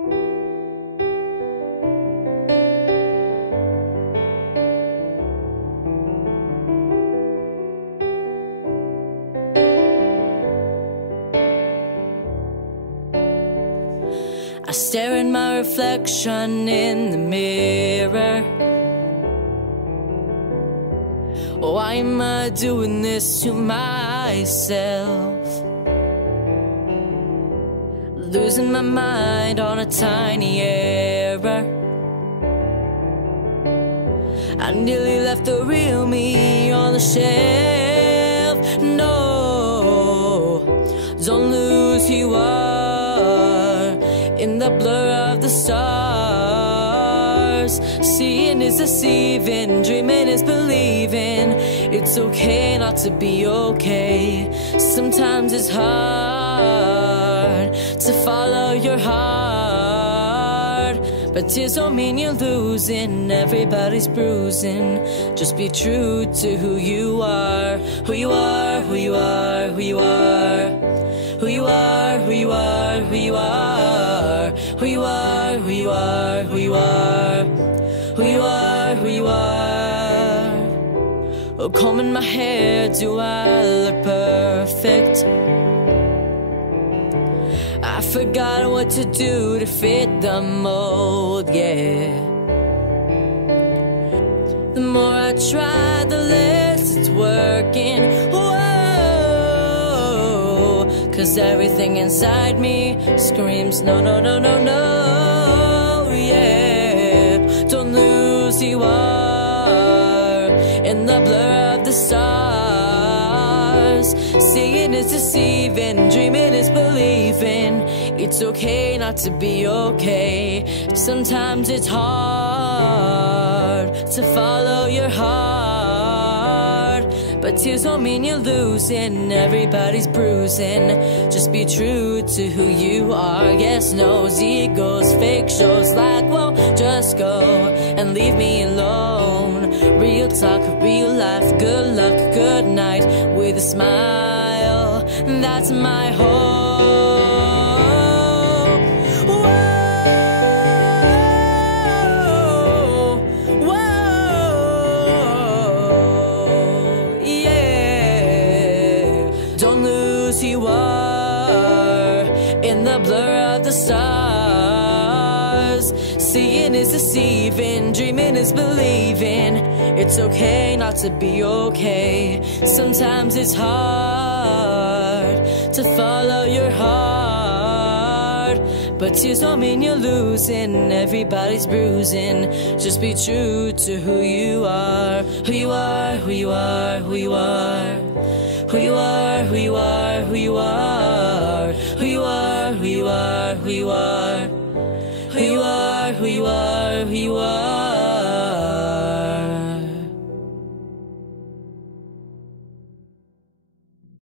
I stare at my reflection in the mirror. Why am I doing this to myself? Losing my mind on a tiny error. I nearly left the real me on the shelf. No, don't lose who you are in the blur of the stars. Seeing is deceiving, dreaming is believing. It's okay not to be okay. Sometimes it's hard to follow your heart, but tears don't mean you're losing. Everybody's bruising. Just be true to who you are. Who you are, who you are, who you are. Who you are, who you are, who you are. Who you are, who you are, who you are. Who you are, who you are. Oh, combing my hair, do I look perfect? I forgot what to do to fit the mold, yeah. The more I try, the less it's working. Whoa, 'cause everything inside me screams no, no, no, no, no, yeah. Don't lose who you are in the blur of the stars. Seeing is deceiving, dreaming is believing. It's okay not to be okay. Sometimes it's hard to follow your heart, but tears don't mean you're losing. Everybody's bruising. Just be true to who you are. Yes, no egos, fake shows like, whoa, just go and leave me alone. Real talk, real life, good luck, good night, with a smile, that's my hope. Don't lose who you are in the blur of the stars. Seeing is deceiving, dreaming is believing. It's okay not to be okay. Sometimes it's hard to follow your heart, but tears don't mean you're losing. Everybody's bruising. Just be true to who you are. Who you are, who you are, who you are. Who you are, who you are, who you are. Who you are, who you are, who you are.